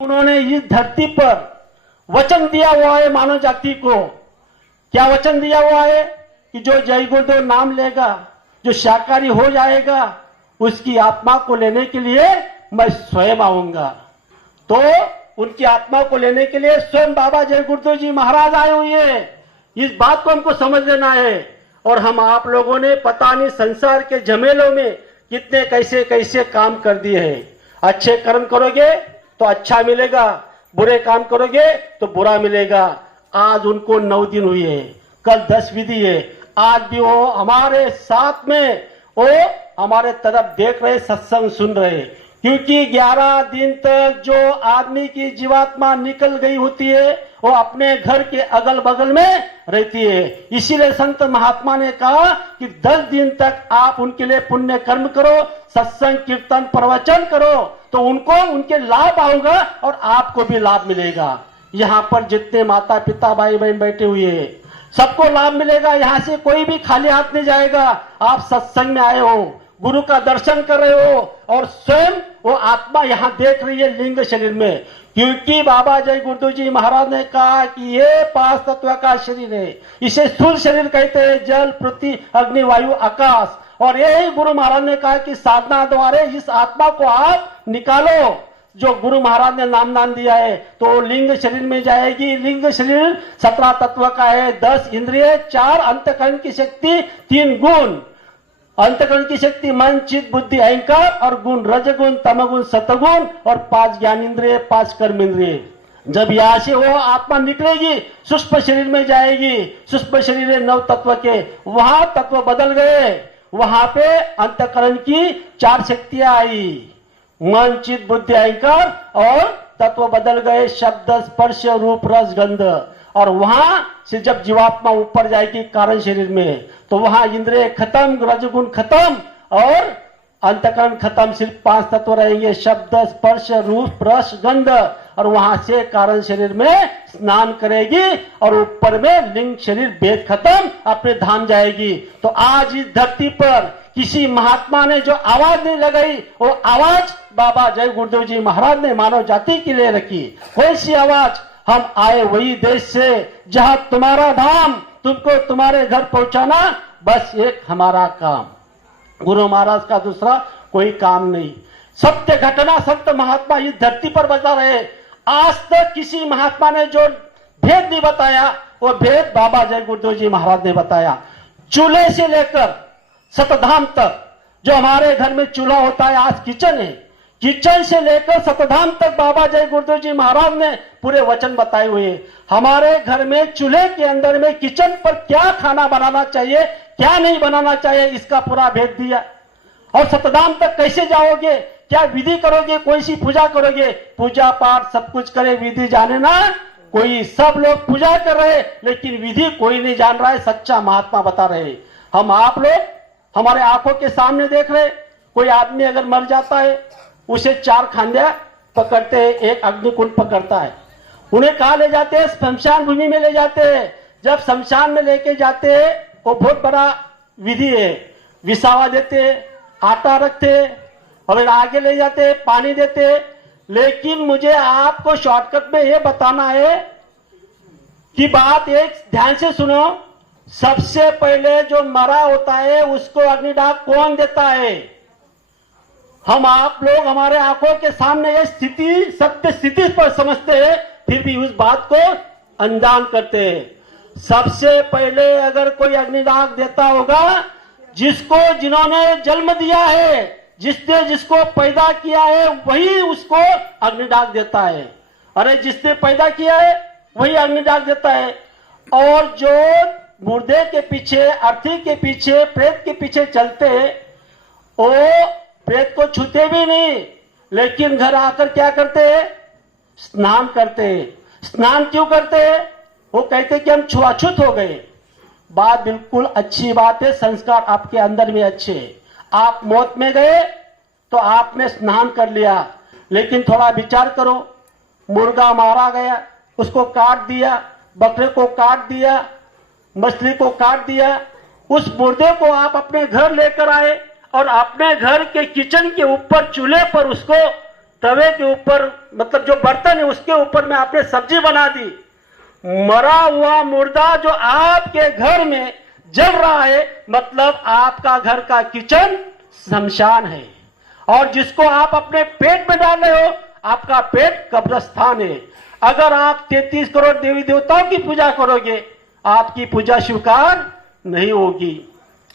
उन्होंने इस धरती पर वचन दिया हुआ है मानव जाति को। क्या वचन दिया हुआ है कि जो जय गुरुदेव नाम लेगा, जो शाकाहारी हो जाएगा, उसकी आत्मा को लेने के लिए मैं स्वयं आऊंगा। तो उनकी आत्मा को लेने के लिए स्वयं बाबा जय गुरुदेव जी महाराज आए हुए हैं। इस बात को हमको समझ लेना है। और हम आप लोगों ने पता नहीं संसार के झमेलों में कितने कैसे कैसे काम कर दिए हैं। अच्छे कर्म करोगे तो अच्छा मिलेगा, बुरे काम करोगे तो बुरा मिलेगा। आज उनको 9 दिन हुई है, कल 10 विधि है। आज भी वो हमारे साथ में, वो हमारे तरफ देख रहे, सत्संग सुन रहे। क्योंकि 11 दिन तक जो आदमी की जीवात्मा निकल गई होती है वो अपने घर के अगल बगल में रहती है। इसीलिए संत महात्मा ने कहा कि 10 दिन तक आप उनके लिए पुण्य कर्म करो, सत्संग कीर्तन प्रवचन करो, तो उनको उनके लाभ आएगा और आपको भी लाभ मिलेगा। यहाँ पर जितने माता पिता भाई बहन बैठे हुए हैं सबको लाभ मिलेगा। यहाँ से कोई भी खाली हाथ नहीं जाएगा। आप सत्संग में आए हो, गुरु का दर्शन कर रहे हो और स्वयं वो आत्मा यहाँ देख रही है लिंग शरीर में। क्योंकि बाबा जय गुरुदेव जी महाराज ने कहा कि ये 5 तत्व का शरीर है। इसे स्थूल शरीर कहते हैं, जल पृथ्वी अग्नि वायु आकाश। और यही गुरु महाराज ने कहा कि साधना द्वारा इस आत्मा को आप निकालो। जो गुरु महाराज ने नाम दिया है तो लिंग शरीर में जाएगी। लिंग शरीर 17 तत्व का है, 10 इंद्रिय, 4 अंतःकरण की शक्ति, 3 गुण। अंतःकरण की शक्ति मन चित्त बुद्धि अहंकार, और गुण रजगुण तमगुण सतगुण, और 5 ज्ञान इंद्रिय, 5 कर्म इंद्रिय। जब यहाँ से वो आत्मा निकलेगी सूक्ष्म शरीर में जाएगी। सूक्ष्म शरीर है 9 तत्व के, वहां तत्व बदल गए। वहां पे अंतःकरण की 4 शक्तियां आई, मन चित्त बुद्धि अहंकार, और तत्व बदल गए शब्द स्पर्श रूप रस गंध। और वहां से जब जीवात्मा ऊपर जाएगी कारण शरीर में तो वहां इंद्रिय खत्म, रजगुण खत्म और अंतःकरण खत्म। सिर्फ 5 तत्व रहेंगे, शब्द स्पर्श रूप रस गंध। और वहां से कारण शरीर में स्नान करेगी और ऊपर में लिंग शरीर भेद खत्म, अपने धाम जाएगी। तो आज इस धरती पर किसी महात्मा ने जो आवाज नहीं लगाई, वो आवाज बाबा जय गुरुदेव जी महाराज ने मानव जाति के लिए रखी। कौन सी आवाज? हम आए वही देश से जहां तुम्हारा धाम, तुमको तुम्हारे घर पहुंचाना बस एक हमारा काम। गुरु महाराज का दूसरा कोई काम नहीं। सत्य घटना संत महात्मा इस धरती पर बता रहे। आज तक किसी महात्मा ने जो भेद नहीं बताया वो भेद बाबा जय गुरुदेव जी महाराज ने बताया। चूल्हे से लेकर सतधाम तक, जो हमारे घर में चूल्हा होता है आज किचन है, किचन से लेकर सतधाम तक बाबा जय गुरुदेव जी महाराज ने पूरे वचन बताए हुए। हमारे घर में चूल्हे के अंदर में किचन पर क्या खाना बनाना चाहिए, क्या नहीं बनाना चाहिए, इसका पूरा भेद दिया। और सतधाम तक कैसे जाओगे, क्या विधि करोगे, कौन सी पूजा करोगे, पूजा पाठ सब कुछ करे, विधि जाने ना कोई। सब लोग पूजा कर रहे लेकिन विधि कोई नहीं जान रहा है। सच्चा महात्मा बता रहे। हम आप लोग हमारे आंखों के सामने देख रहे। कोई आदमी अगर मर जाता है उसे 4 खांडिया पकड़ते हैं, एक अग्निकुंड पकड़ता है। उन्हें कहा ले जाते हैं? शमशान भूमि में ले जाते हैं। जब शमशान में लेके जाते हैं वो बहुत बड़ा विधि है। विसावा देते, आटा रखते, और आगे ले जाते, पानी देते। लेकिन मुझे आपको शॉर्टकट में ये बताना है कि बात एक ध्यान से सुनो। सबसे पहले जो मरा होता है उसको अग्निदाह कौन देता है? हम आप लोग हमारे आंखों के सामने ये स्थिति, सत्य स्थिति पर समझते हैं, फिर भी उस बात को अनजान करते हैं। सबसे पहले अगर कोई अग्निदाह देता होगा जिन्होंने जन्म दिया है, जिसने जिसको पैदा किया है वही उसको अग्निदाह देता है। अरे जिसने पैदा किया है वही अग्निदाह देता है। और जो मुर्दे के पीछे, अर्थी के पीछे, प्रेत के पीछे चलते वो प्रेत को छूते भी नहीं, लेकिन घर आकर क्या करते हैं? स्नान करते हैं। स्नान क्यों करते हैं? वो कहते हैं कि हम छुआछूत हो गए। बात बिल्कुल अच्छी बात है, संस्कार आपके अंदर में अच्छे। आप मौत में गए तो आपने स्नान कर लिया, लेकिन थोड़ा विचार करो, मुर्गा मारा गया, उसको काट दिया, बकरे को काट दिया, मछली को काट दिया, उस मुर्दे को आप अपने घर लेकर आए और अपने घर के किचन के ऊपर चूल्हे पर उसको तवे के ऊपर, मतलब जो बर्तन है उसके ऊपर में आपने सब्जी बना दी। मरा हुआ मुर्दा जो आपके घर में जल रहा है, मतलब आपका घर का किचन शमशान है, और जिसको आप अपने पेट में डाल रहे हो, आपका पेट कब्रिस्तान है। अगर आप 33 करोड़ देवी देवताओं की पूजा करोगे, आपकी पूजा स्वीकार नहीं होगी।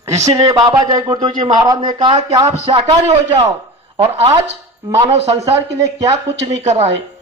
इसीलिए बाबा जय गुरुदेव जी महाराज ने कहा कि आप शाकाहारी हो जाओ। और आज मानव संसार के लिए क्या कुछ नहीं कर रहा है।